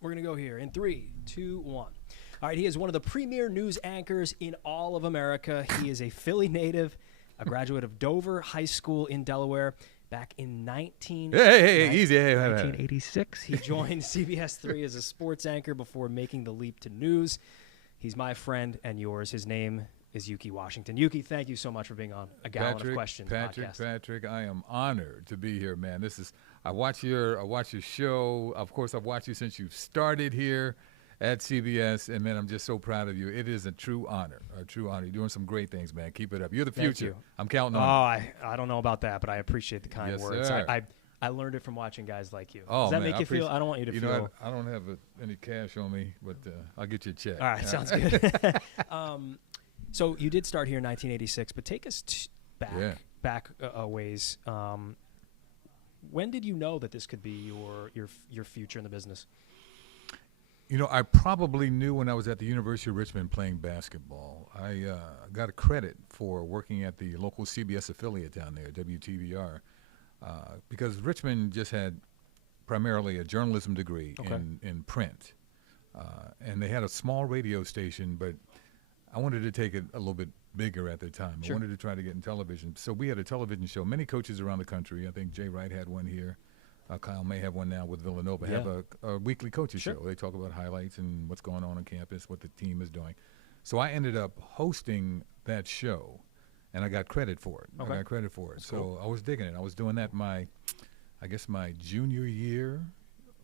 We're going to go here in 3, 2, 1. All right, he is one of the premier news anchors in all of America. He is a Philly native, a graduate of Dover High School in Delaware. Back in 1986, he joined CBS 3 as a sports anchor before making the leap to news. He's my friend and yours. His name is Ukee Washington. Ukee, thank you so much for being on a Gallen of Questions podcast. Patrick, I am honored to be here, man. I watch your show. Of course, I've watched you since you started here at CBS, and man, I'm just so proud of you. It is a true honor. You're doing some great things, man. Keep it up. You're the future. You. I'm counting on you. I don't know about that, but I appreciate the kind words. Sir. I learned it from watching guys like you. Oh, Does that man, make you feel? I don't want you to feel. Know, I don't have any cash on me, but I'll get you a check. All right, sounds good. So you did start here in 1986, but take us back a ways. When did you know that this could be your future in the business? You know, I probably knew when I was at the University of Richmond playing basketball. I got a credit for working at the local CBS affiliate down there, WTVR, because Richmond just had primarily a journalism degree in print. And they had a small radio station, but I wanted to take it a little bit bigger at the time. Sure. I wanted to try to get in television. So we had a television show. Many coaches around the country. I think Jay Wright had one here. Kyle may have one now with Villanova. Have a weekly coaches show. They talk about highlights and what's going on campus, what the team is doing. So I ended up hosting that show, and I got credit for it. That's so cool. I was digging it. I was doing that my junior year.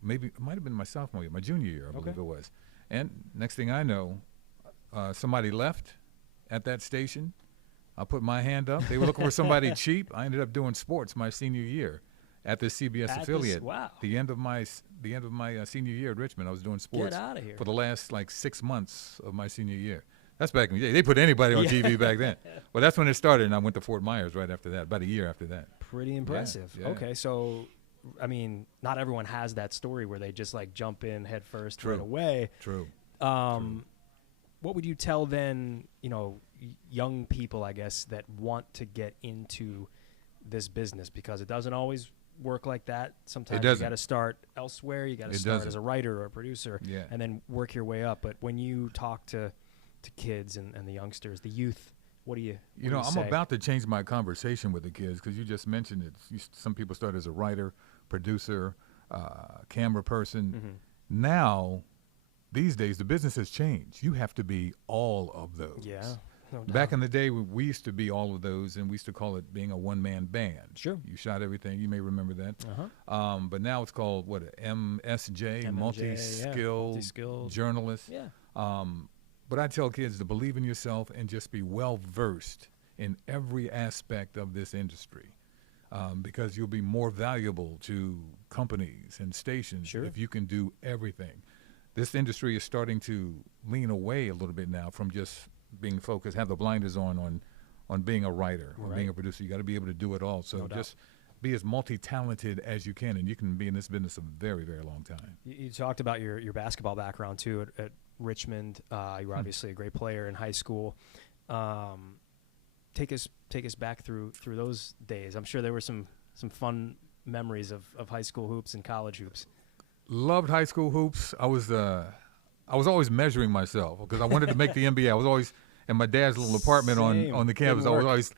Maybe it might have been my sophomore year. My junior year, I believe it was. And next thing I know, somebody left at that station. I put my hand up. They were looking for somebody cheap. I ended up doing sports my senior year at the CBS affiliate. Wow. The end of my senior year at Richmond, I was doing sports for the last 6 months of my senior year. That's back in the day. They put anybody on TV back then. Well, that's when it started, and I went to Fort Myers right after that, about a year after that. Pretty impressive. Yeah. Okay, so, I mean, not everyone has that story where they just, jump in head first right away. True. What would you tell then, young people, I guess, that want to get into this business? Because it doesn't always work like that. Sometimes you got to start elsewhere. You got to start as a writer or a producer and then work your way up. But when you talk to kids and the youngsters, the youth, what do you I'm say? about to change my conversation with the kids because you just mentioned it. Some people start as a writer, producer, camera person. Mm-hmm. Now, these days, the business has changed. You have to be all of those. Yeah. No doubt. Back in the day, we used to be all of those, and we used to call it being a one-man band. Sure. You shot everything. You may remember that. Uh-huh. But now it's called, MSJ, multi-skilled journalist. Yeah. But I tell kids to believe in yourself and just be well-versed in every aspect of this industry because you'll be more valuable to companies and stations if you can do everything. This industry is starting to lean away a little bit now from just being focused, have the blinders on being a writer or being a producer. You got to be able to do it all. So just be as multi-talented as you can, and you can be in this business a very, very long time. You talked about your basketball background too at Richmond. You were obviously a great player in high school. Take us back through those days. I'm sure there were some fun memories of high school hoops and college hoops. Loved high school hoops. I was always measuring myself because I wanted to make the NBA. I was always in my dad's little apartment on the campus. I was always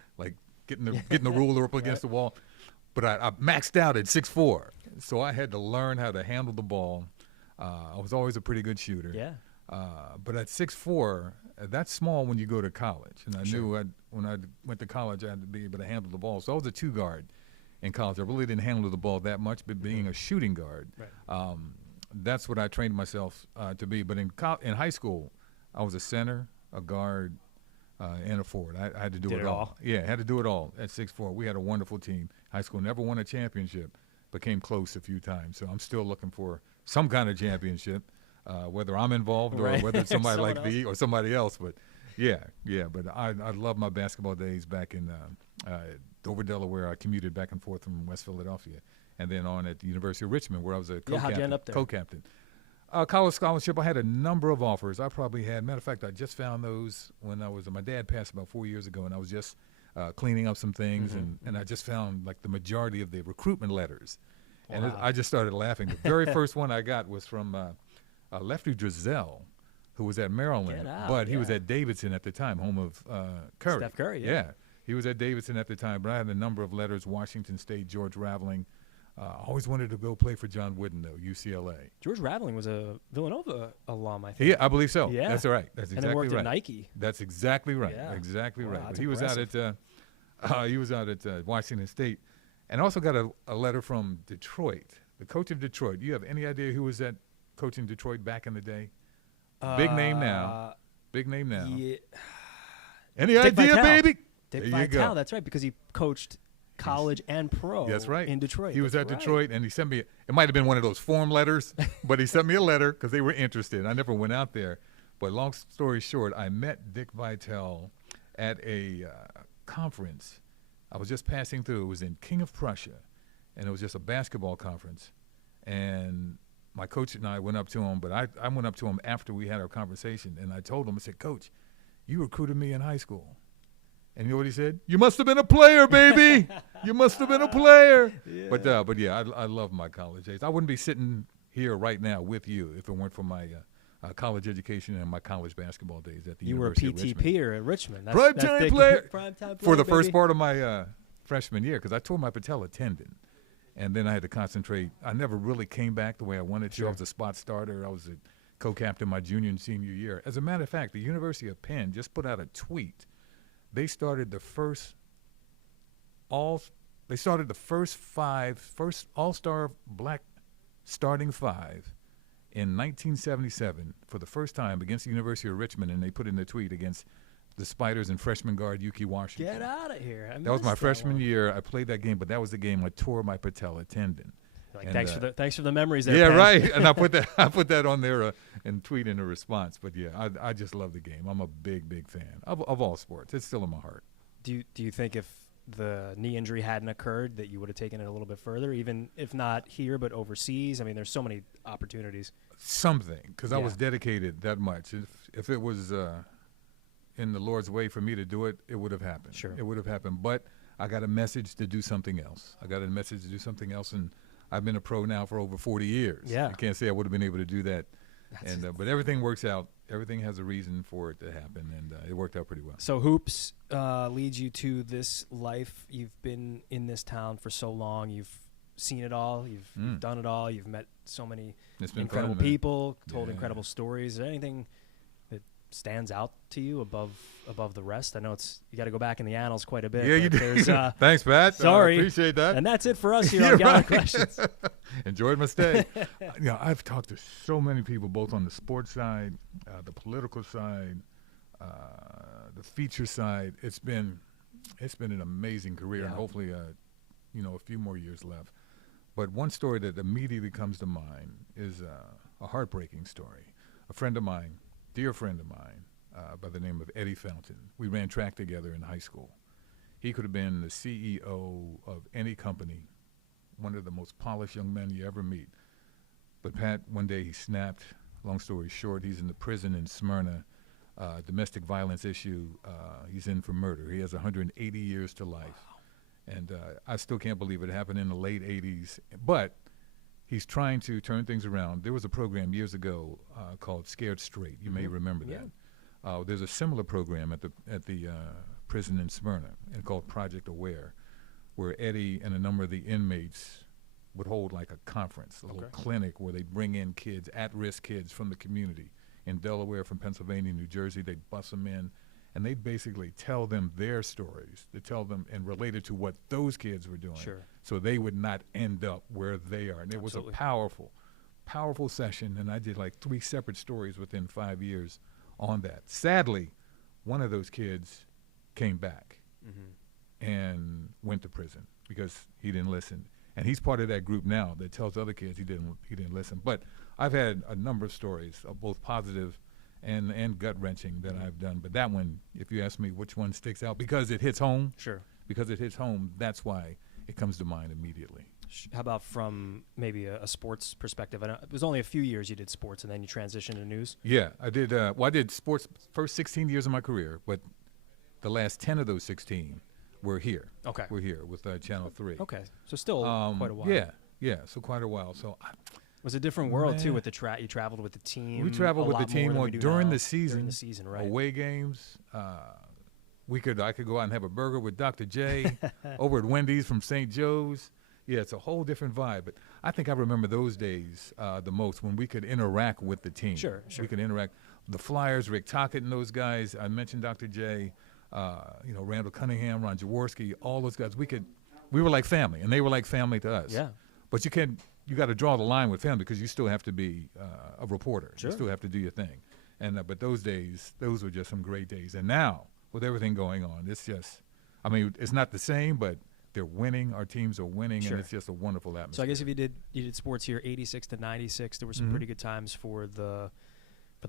getting the ruler up against the wall. But I maxed out at 6'4", so I had to learn how to handle the ball. I was always a pretty good shooter. Yeah. But at 6'4", that's small when you go to college. And I knew when I went to college, I had to be able to handle the ball. So I was a two guard in college. I really didn't handle the ball that much, but being a shooting guard, that's what I trained myself to be. But in high school, I was a center, a guard, and a forward. I had to do it all. Yeah, I had to do it all at 6'4". We had a wonderful team. High school never won a championship, but came close a few times. So I'm still looking for some kind of championship, whether I'm involved or whether it's somebody like me or somebody else. But but I love my basketball days back in Dover, Delaware. I commuted back and forth from West Philadelphia, and then on at the University of Richmond, where I was a co-captain. How'd you end up there? Co-captain. College scholarship, I had a number of offers. I probably had, matter of fact, I just found those when my dad passed about 4 years ago, and I was just cleaning up some things, and I just found the majority of the recruitment letters. Wow. And I just started laughing. The very first one I got was from Lefty Drizel, who was at Maryland, but he was at Davidson at the time, home of Curry. Steph Curry, yeah. He was at Davidson at the time, but I had a number of letters, Washington State, George Raveling. Always wanted to go play for John Wooden, though, UCLA. George Raveling was a Villanova alum, I think. Yeah, I believe so. Yeah. That's right. That's exactly right. And then worked at Nike. That's exactly right. Yeah. Exactly right. But he impressive. was out at Washington State. And also got a letter from Detroit, the coach of Detroit. Do you have any idea who was that coach in Detroit back in the day? Big name now. Big name now. Yeah. Any Dick idea, Vitale. baby? Dick there Vitale, you go. That's right, because he coached college and pro That's right. in Detroit. He was at Detroit, and he sent me, it might have been one of those form letters, but he sent me a letter because they were interested. I never went out there. But long story short, I met Dick Vitale at a conference. I was just passing through. It was in King of Prussia, and it was just a basketball conference. And my coach and I went up to him, but I went up to him after we had our conversation, and I told him, I said, Coach, you recruited me in high school. And you know what he said? You must have been a player, baby. You must have been a player. Yeah. But yeah, I love my college days. I wouldn't be sitting here right now with you if it weren't for my college education and my college basketball days at the University of Richmond. You were a PTPer at Richmond. Prime-time player. Prime-time player for the baby. first part of my freshman year, because I tore my patella tendon. And then I had to concentrate. I never really came back the way I wanted to. Sure. I was a spot starter. I was a co-captain my junior and senior year. As a matter of fact, the University of Penn just put out a tweet. They started the first all-star black starting five in 1977 for the first time against the University of Richmond, and they put in the tweet against the Spiders and freshman guard Ukee Washington. Get out of here. That was my freshman year. I played that game, but that was the game I tore my patella tendon. Like, thanks for the memories there, Yeah, Penn. right. And I put that on there and tweet in a response. But yeah, I just love the game. I'm a big fan of all sports. It's still in my heart. Do you think if the knee injury hadn't occurred that you would have taken it a little bit further, even if not here but overseas? I mean, there's so many opportunities. Something, because I was dedicated that much. If it was in the Lord's way for me to do it, it would have happened. Sure. It would have happened. But I got a message to do something else. And I've been a pro now for over 40 years. Yeah. I can't say I would have been able to do that. But everything works out. Everything has a reason for it to happen, and it worked out pretty well. So hoops leads you to this life. You've been in this town for so long. You've seen it all. You've done it all. You've met so many incredible people, told incredible stories. Is there anything that stands out to you above the rest? I know you got to go back in the annals quite a bit. Yeah, you do. Thanks, Pat. Sorry. I appreciate that. And that's it for us here on Gallen of Questions. Enjoyed my stay. I've talked to so many people, both on the sports side, the political side, the feature side. It's been an amazing career, and hopefully, a few more years left. But one story that immediately comes to mind is a heartbreaking story. A friend of mine, dear friend of mine, by the name of Eddie Fountain. We ran track together in high school. He could have been the CEO of any company, one of the most polished young men you ever meet. But Pat, one day he snapped. Long story short, he's in the prison in Smyrna, domestic violence issue. He's in for murder. He has 180 years to life. Wow. And I still can't believe it happened in the late 80s. But he's trying to turn things around. There was a program years ago called Scared Straight. You may remember that. There's a similar program at the prison in Smyrna and called Project Aware, where Eddie and a number of the inmates would hold like a conference, a little clinic where they'd bring in kids, at-risk kids from the community. In Delaware, from Pennsylvania, New Jersey, they'd bus them in, and they'd basically tell them their stories. They tell them and related to what those kids were doing, so they would not end up where they are. And it was a powerful, powerful session, and I did like 3 separate stories within 5 years on that. Sadly, one of those kids came back and went to prison because he didn't listen. And he's part of that group now that tells other kids he didn't listen. But I've had a number of stories of both positive and gut-wrenching that I've done. But that one, if you ask me which one sticks out, because it hits home. Sure. Because it hits home, that's why it comes to mind immediately. How about from maybe a sports perspective? I know it was only a few years you did sports, and then you transitioned to news. Yeah, I did. I did sports first 16 years of my career, but the last 10 of those 16 were here. Okay. We're here with Channel 3. Okay, so still quite a while. Yeah, so quite a while. So was a different world, too, with the you traveled with the team. We traveled with the team during the season. During the season, right. Away games. I could go out and have a burger with Dr. J over at Wendy's from St. Joe's. Yeah, it's a whole different vibe. But I think I remember those days the most when we could interact with the team. Sure. We could interact. The Flyers, Rick Tocchet and those guys. I mentioned Dr. J, Randall Cunningham, Ron Jaworski, all those guys. We were like family, and they were like family to us. Yeah. But you got to draw the line with family because you still have to be a reporter. Sure. You still have to do your thing. And but those were just some great days. And now, with everything going on, it's just, it's not the same, but they're winning. Our teams are winning, Sure. and it's just a wonderful atmosphere. So I guess if you did sports here, 86 to 96, there were some pretty good times for the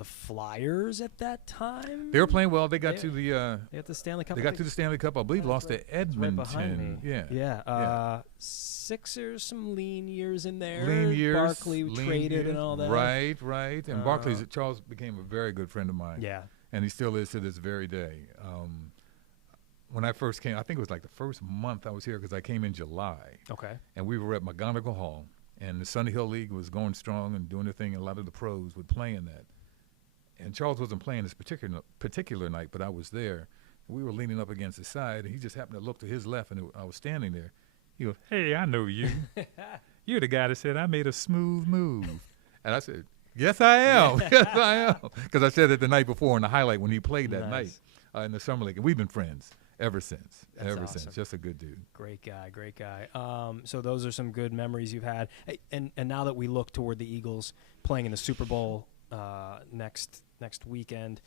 Flyers at that time. They were playing well. They got to the they got the Stanley Cup. They got to the Stanley Cup. I believe lost to Edmonton. Right behind me. Yeah. Sixers, some lean years in there. Lean years. Barkley traded and all that. Right. And Charles became a very good friend of mine. Yeah. And he still is to this very day. When I first came, I think it was like the first month I was here because I came in July. Okay. And we were at McGonigal Hall, and the Sunny Hill League was going strong and doing their thing, and a lot of the pros would play in that. And Charles wasn't playing this particular night, but I was there. We were leaning up against the side, and he just happened to look to his left, and I was standing there. He goes, "Hey, I know you. You're the guy that said I made a smooth move." And I said, "Yes, I am. Yes, I am." Because I said it the night before in the highlight when he played that night in the Summer League. And we've been friends ever since. Since. Just a good dude. Great guy. So those are some good memories you've had. Hey, and now that we look toward the Eagles playing in the Super Bowl next weekend,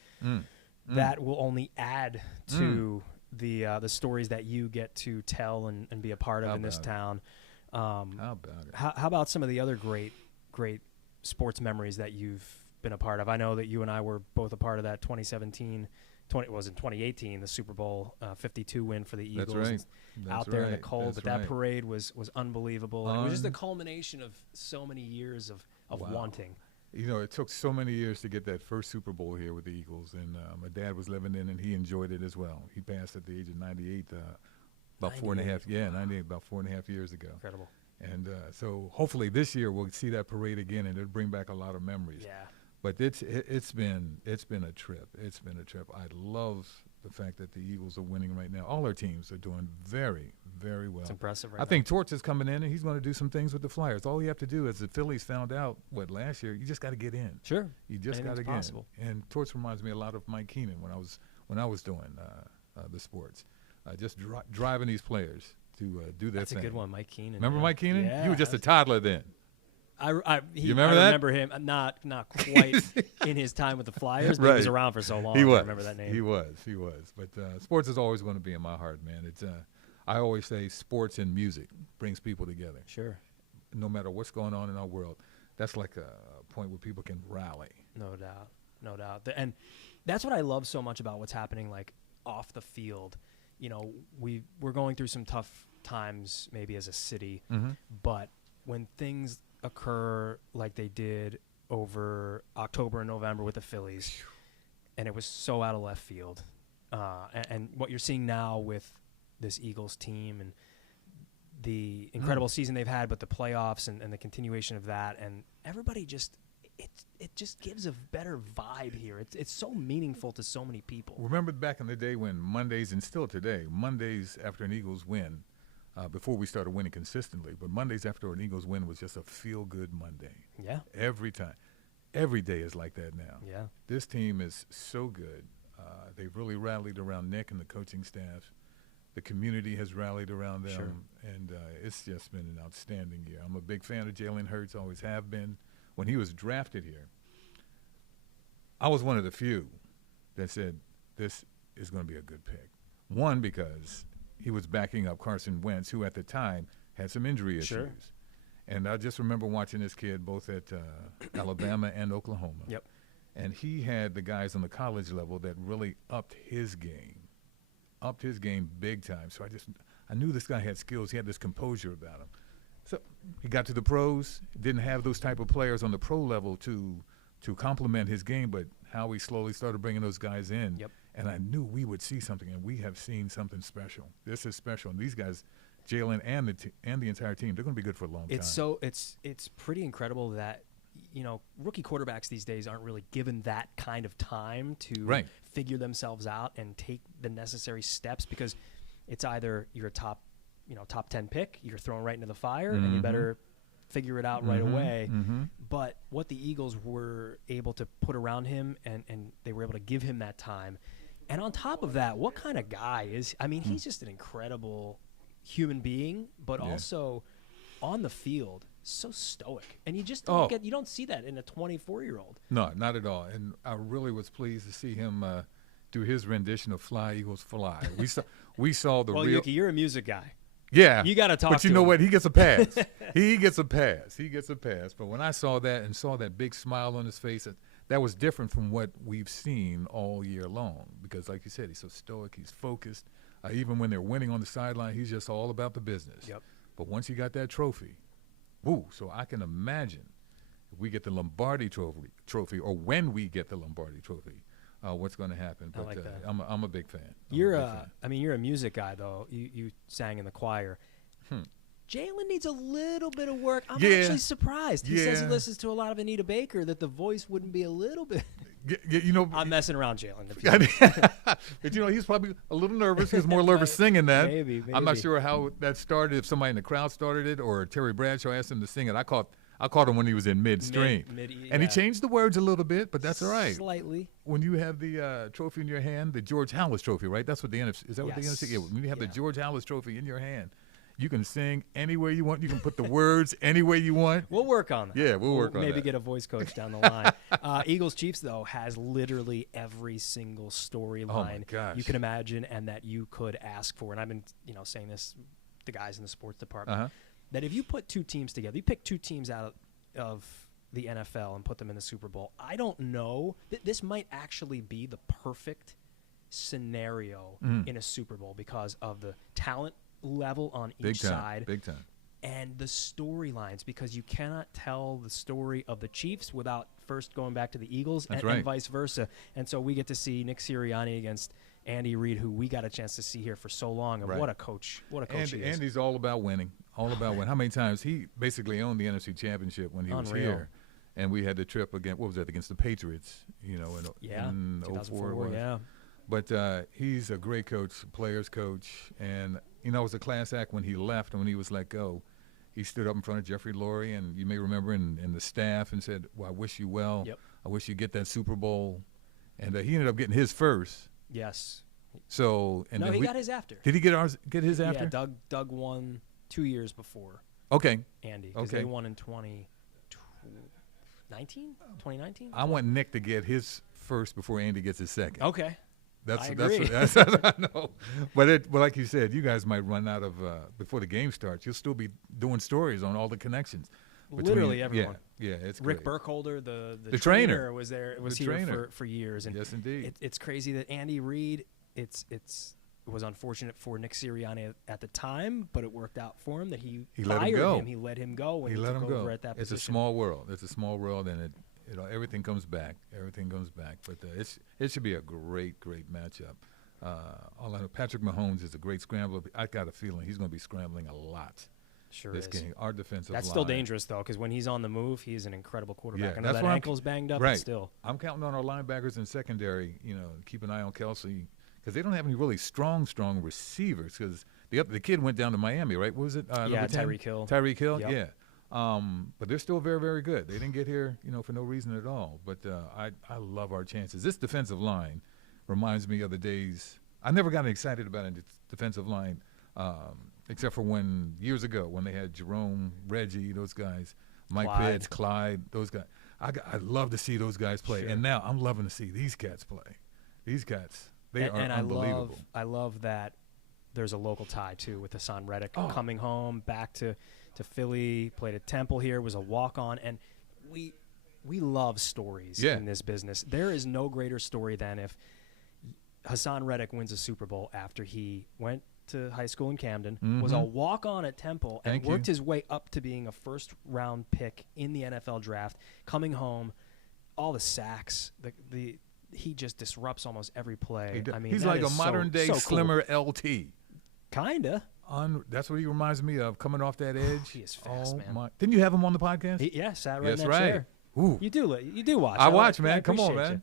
that will only add to the stories that you get to tell and be a part of in this town. How about it? How about some of the other great sports memories that you've been a part of? I know that you and I were both a part of that 2018, the Super Bowl 52 win for the Eagles. That's right. Out there in the cold, but that parade was unbelievable. And it was just a culmination of so many years of wanting. It took so many years to get that first Super Bowl here with the Eagles, and my dad was living in, and he enjoyed it as well. He passed at the age of 98, about 98, about 4.5 years ago. Incredible. And so hopefully this year we'll see that parade again, and it'll bring back a lot of memories. Yeah. But it's been a trip. It's been a trip. I love the fact that the Eagles are winning right now. All our teams are doing very, very well. It's impressive I think Torch is coming in, and he's going to do some things with the Flyers. All you have to do is the Phillies found out, last year, you just got to get in. Sure. You just got to get in. And Torch reminds me a lot of Mike Keenan when I was doing the sports. Just driving these players to do their thing. That's a good one, Mike Keenan. Remember Mike Keenan? Yeah. You were just a toddler then. You remember that? I remember him, not quite in his time with the Flyers, but he was around for so long. I remember that name. He was. But sports is always going to be in my heart, man. It's I always say sports and music brings people together. Sure. No matter what's going on in our world, that's like a point where people can rally. No doubt. And that's what I love so much about what's happening, like, off the field. We're going through some tough times maybe as a city, but when things occur like they did over October and November with the Phillies, and it was so out of left field, and what you're seeing now with this Eagles team and the incredible season they've had, but the playoffs and the continuation of that, and everybody just it just gives a better vibe here. It's so meaningful to so many people. Remember back in the day when Mondays, and still today, Mondays after an Eagles win, before we started winning consistently, but Mondays after an Eagles win was just a feel-good Monday. Yeah. Every time. Every day is like that now. Yeah. This team is so good. They've really rallied around Nick and the coaching staff. The community has rallied around them. Sure. And it's just been an outstanding year. I'm a big fan of Jalen Hurts, always have been. When he was drafted here, I was one of the few that said this is going to be a good pick. One, because he was backing up Carson Wentz, who at the time had some injury issues. Sure. And I just remember watching this kid both at Alabama and Oklahoma. Yep. And he had the guys on the college level that really upped his game big time. So I knew this guy had skills. He had this composure about him. So he got to the pros, didn't have those type of players on the pro level to complement his game, but Howie slowly started bringing those guys in. Yep. And I knew we would see something, and we have seen something special. This is special. And these guys Jalen and the entire team, they're going to be good for a long time. It's pretty incredible that, rookie quarterbacks these days aren't really given that kind of time to figure themselves out and take the necessary steps, because it's either you're a top 10 pick, you're thrown right into the fire, and you better figure it out right away. But what the Eagles were able to put around him, and they were able to give him that time. And on top of that, what kind of guy is, he's just an incredible human being, but also on the field, so stoic. And you just you don't see that in a 24-year-old. No, not at all. And I really was pleased to see him do his rendition of Fly, Eagles, Fly. We saw the real. Well, Ukee, you're a music guy. Yeah. You got to talk to him. But you know what? He gets a pass. He gets a pass. But when I saw that and saw that big smile on his face, that was different from what we've seen all year long, because like you said, he's so stoic, he's focused. Even when they're winning on the sideline, he's just all about the business. Yep. But once he got that trophy, so I can imagine if we get the Lombardi trophy, or when we get the Lombardi trophy, what's going to happen. But I like that. I'm a big fan. You're a music guy, though. You sang in the choir. Jalen needs a little bit of work. I'm actually surprised. He says he listens to a lot of Anita Baker, that the voice wouldn't be a little bit. I'm messing around, Jalen. But he's probably a little nervous. He was more nervous singing that. Maybe. I'm not sure how that started. If somebody in the crowd started it, or Terry Bradshaw asked him to sing it. I caught him when he was in midstream, and he changed the words a little bit, but that's all right. Slightly. When you have the trophy in your hand, the George Halas Trophy, right? That's what the NFC is. That what the NFC? Yeah. When you have the George Halas Trophy in your hand, you can sing any way you want. You can put the words any way you want. We'll work on that. Yeah, we'll work on that. Maybe get a voice coach down the line. Eagles-Chiefs, though, has literally every single storyline you can imagine and that you could ask for. And I've been, saying this to the guys in the sports department, that if you put two teams together, you pick two teams out of the NFL and put them in the Super Bowl, I don't know. This might actually be the perfect scenario in a Super Bowl because of the talent level on each side. Big time. And the storylines, because you cannot tell the story of the Chiefs without first going back to the Eagles and vice versa. And so we get to see Nick Sirianni against Andy Reid, who we got a chance to see here for so long. And what a coach. What a coach he is. Andy's all about winning. All about winning. How many times he basically owned the NFC Championship when he was here. And we had the trip against the Patriots, in 2004. But he's a great coach, players coach, and it was a class act when he left and when he was let go. He stood up in front of Jeffrey Lurie, and you may remember, and the staff, and said, "Well, I wish you well. Yep. I wish you get that Super Bowl." And he ended up getting his first. Yes. So he got his after. Did he get his after? Yeah, Doug won 2 years before. Okay. Andy, because they won in 2019. I want Nick to get his first before Andy gets his second. Okay. That's I agree. That's I know. But like you said, you guys might run out of before the game starts. You'll still be doing stories on all the connections. Literally everyone. Yeah, it's Rick great. Burkholder, the trainer was there. Was here for years. And yes, indeed. It's crazy that Andy Reid. It was unfortunate for Nick Sirianni at the time, but it worked out for him that he let fired him go. He let him go when he took over at that position. It's a small world. It's a small world, and everything comes back. Everything comes back. But it should be a great matchup. All I know, Patrick Mahomes is a great scrambler. I got a feeling he's going to be scrambling a lot. Sure this is. game. Our defensive That's line. still dangerous, though, because when he's on the move, he's an incredible quarterback. Yeah, I know that ankle's banged up, but still. I'm counting on our linebackers and secondary, keep an eye on Kelsey, because they don't have any really strong receivers, because the kid went down to Miami, right? What was it? Tyreek Hill. Tyreek Hill, yep. Yeah. But they're still very, very good. They didn't get here, for no reason at all. But I love our chances. This defensive line reminds me of the days. I never got excited about a defensive line, except for years ago when they had Jerome, Reggie, those guys, Mike Pitts, Clyde, those guys. I love to see those guys play. Sure. And now I'm loving to see these cats play. These cats, they are unbelievable. I love that there's a local tie, too, with Hassan Reddick coming home back to Philly, played at Temple here, was a walk-on. And we love stories in this business. There is no greater story than if Hassan Reddick wins a Super Bowl after he went to high school in Camden, was a walk-on at Temple, and worked his way up to being a first-round pick in the NFL draft, coming home, all the sacks, he just disrupts almost every play. He's like a modern-day slimmer cool. LT. Kinda. That's what he reminds me of, coming off that edge. He is fast, man. Didn't you have him on the podcast? Yeah, sat right in that right. chair. Ooh. You do watch. I watch, man. Come on, man.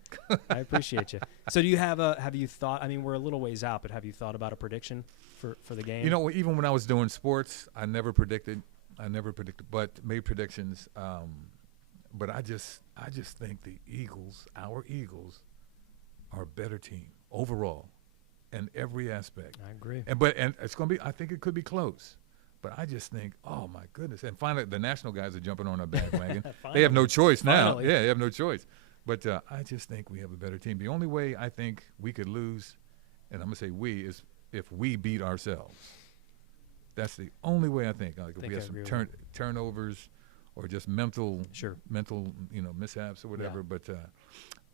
I appreciate you. So do you have you thought, I mean, we're a little ways out, but have you thought about a prediction for the game? You know, even when I was doing sports, I never predicted, but made predictions. But I just think our Eagles, are a better team overall in every aspect. I agree. And it's going to be, I think it could be close. But I just think, oh, my goodness. And finally, the national guys are jumping on our bandwagon. They have no choice now. Finally. Yeah, they have no choice. But I just think we have a better team. The only way I think we could lose, and I'm going to say we, is if we beat ourselves. That's the only way I think. Like if we have some turnovers or just mental, mishaps or whatever. Yeah. But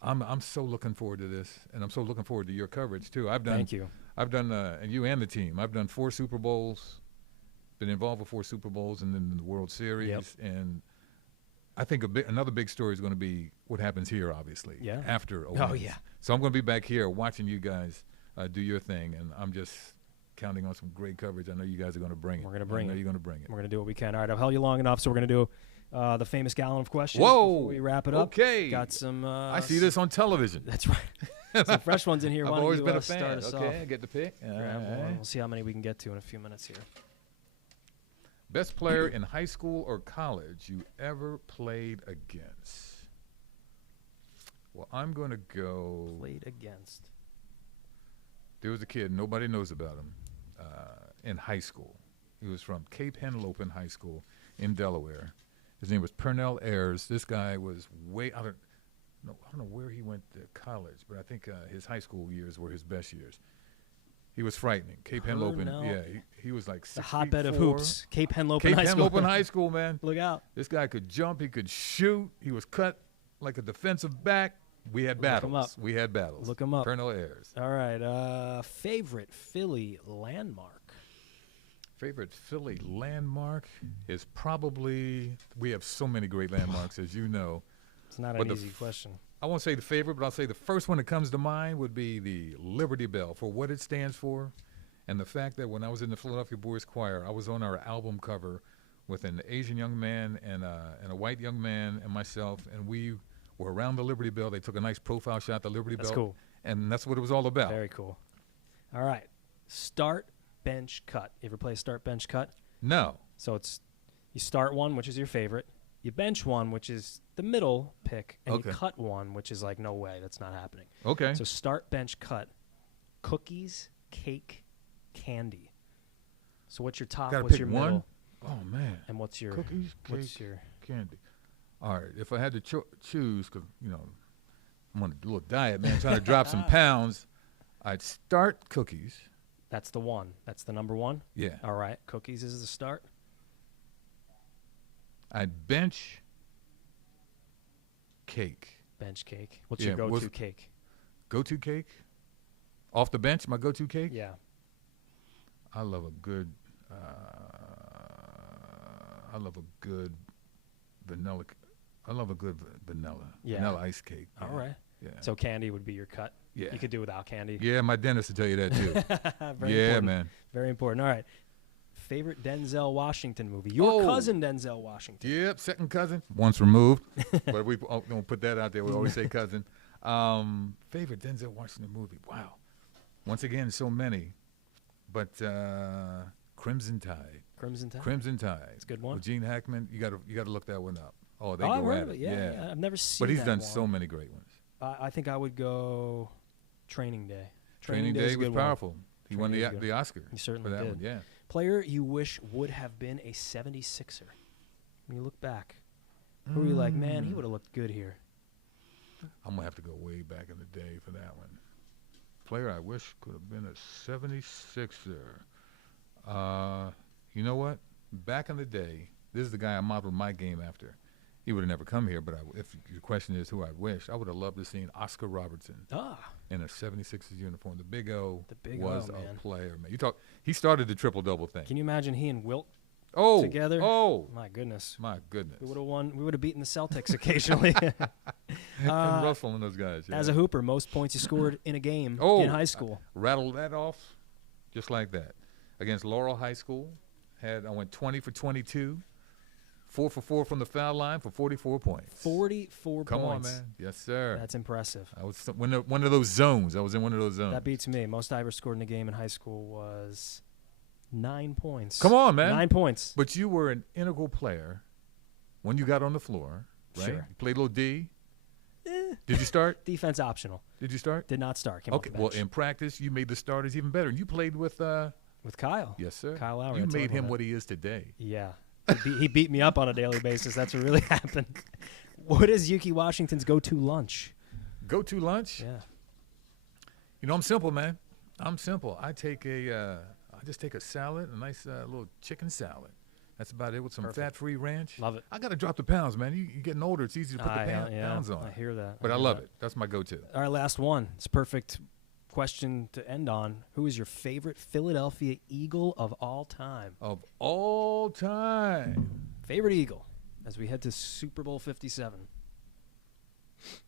I'm so looking forward to this, and I'm so looking forward to your coverage, too. Thank you. I've done, and you and the team, I've done 4 Super Bowls. Been involved with 4 Super Bowls and then the World Series, and I think another big story is going to be what happens here, obviously. Yeah. After. Oh yeah. So I'm going to be back here watching you guys do your thing, and I'm just counting on some great coverage. I know you guys are going to bring it. We're going to bring it. You're going to bring it. We're going to do what we can. All right, I've held you long enough, so we're going to do the famous Gallen of Questions. Whoa! Before we wrap it up. Okay. Got some. I see this on television. That's right. Some fresh ones in here. I've Why always don't been you, a fan. start us Okay, off? I get the pick. We'll see how many we can get to in a few minutes here. Best player in high school or college you ever played against? Well, I'm going to go. Played against. There was a kid, nobody knows about him, in high school. He was from Cape Henlopen High School in Delaware. His name was Pernell Ayers. This guy was I don't know where he went to college, but I think his high school years were his best years. He was frightening. Cape Henlopen, he was like 6 the hotbed of 4. hoops. Cape Henlopen High School. Cape Henlopen High School, man. Look out. This guy could jump. He could shoot. He was cut like a defensive back. We had battles. Look him up. Pernell Ayers. All right. Favorite Philly landmark? Favorite Philly landmark is probably, we have so many great landmarks, as you know. It's not an easy question. I won't say the favorite, but I'll say the first one that comes to mind would be the Liberty Bell, for what it stands for, and the fact that when I was in the Philadelphia Boys Choir, I was on our album cover with an Asian young man and a white young man and myself, and we were around the Liberty Bell. They took a nice profile shot at the Liberty Bell. That's cool. And that's what it was all about. Very cool. All right. Start, bench, cut. You ever play start, bench, cut? No. So it's you start one, which is your favorite. You bench one, which is the middle pick, and you cut one, which is like, no way, that's not happening. Okay. So start, bench, cut. Cookies, cake, candy. So what's your top? Gotta what's pick your one? middle? Oh, man. And what's your cookies, cake, candy? All right. If I had to choose, because, I'm on a little diet, man, trying to drop some pounds, I'd start cookies. That's the one. That's the number one? Yeah. All right. Cookies is the start. I'd bench cake. Bench cake. What's your go-to cake? Go-to cake? Off the bench, my go-to cake? Yeah. I love a good vanilla. I love a good vanilla ice cake. All right. Yeah. So candy would be your cut. Yeah. You could do without candy. Yeah, my dentist will tell you that too. Very important. Man. Very important. All right. Favorite Denzel Washington movie? Your cousin Denzel Washington. Yep, second cousin. Once removed. But we don't put that out there. We always say cousin. Favorite Denzel Washington movie? Wow. Once again, so many. But Crimson Tide. Crimson Tide? Crimson Tide. It's a good one. With Gene Hackman. You got to look that one up. Oh, they go at it. it. Yeah. I've never seen But he's that done one. so many great ones. I think I would go Training Day. Training Day was powerful. He won the Oscar. He certainly for that did. One, yeah. Player you wish would have been a 76er. When you look back, who are you like, man, he would have looked good here? I'm going to have to go way back in the day for that one. Player I wish could have been a 76er. You know what? Back in the day, this is the guy I modeled my game after. He would have never come here, but if your question is who I wish, I would have loved to have seen Oscar Robertson in a 76ers uniform. The Big O was a player, man. He started the triple-double thing. Can you imagine he and Wilt together? Oh, my goodness. My goodness. We would have won. We would have beaten the Celtics occasionally. And Russell and those guys. Yeah. As a hooper, most points you scored in a game in high school. Rattle that off just like that. against Laurel High School. I went 20 for 22, 4 for 4 from the foul line for 44 points. 44 Come points. on, man. Yes, sir. That's impressive. I was one of those zones. I was in one of those zones. That beats me. Most I ever scored in a game in high school was 9 points. Come on, man. 9 points. But you were an integral player when you got on the floor, right? Sure. You played a little D. Did you start? Defense optional. Did you start? Did not start. Came Okay. off the Well, bench. in practice, you made the starters even better. And you played with Kyle. Yes, sir. Kyle Lowry. You That's made him what what he is today. Yeah. He beat me up on a daily basis. That's what really happened. What is Ukee Washington's go-to lunch? Go-to lunch? Yeah. You know, I'm simple, man. I'm simple. I just take a salad, a nice little chicken salad. That's about it with some fat-free ranch. Love it. I got to drop the pounds, man. You're getting older. It's easy to put the pounds on. I hear that. But I love it. That's my go-to. All right, last one. It's a perfect question to end on. Who is your favorite Philadelphia Eagle of all time? Of all time. Favorite Eagle as we head to Super Bowl 57.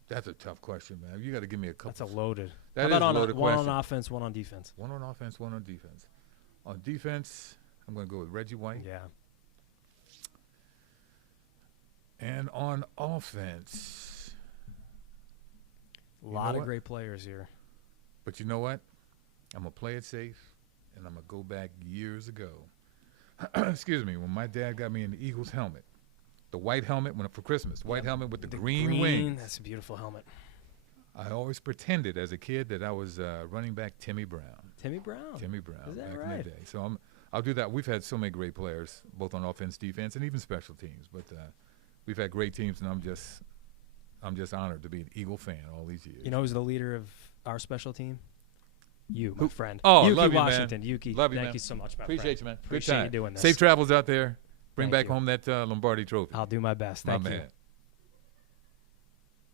That's a tough question, man. You got to give me a couple. That's a loaded. That How is about a loaded one question. on offense, one on defense? One on offense, one on defense. On defense, I'm going to go with Reggie White. Yeah. And on offense, A lot of great players here. but you know what? I'm going to play it safe, and I'm going to go back years ago. Excuse me, when my dad got me an Eagles helmet, the white helmet for Christmas, white helmet with the green wings. That's a beautiful helmet. I always pretended as a kid that I was running back Timmy Brown. Timmy Brown. Timmy Brown Is that back right? in the day. So I'll do that. We've had so many great players, both on offense, defense, and even special teams. But we've had great teams, and I'm just honored to be an Eagle fan all these years. You know who's the leader of our special team? You, my friend. Oh, Ukee love you, Washington. man. Ukee, Love you, thank man. you so much, my Appreciate friend. you, man. Appreciate Good time. you doing this. Safe travels out there. Bring Thank back you. home that Lombardi trophy. I'll do my best. My Thank you. man.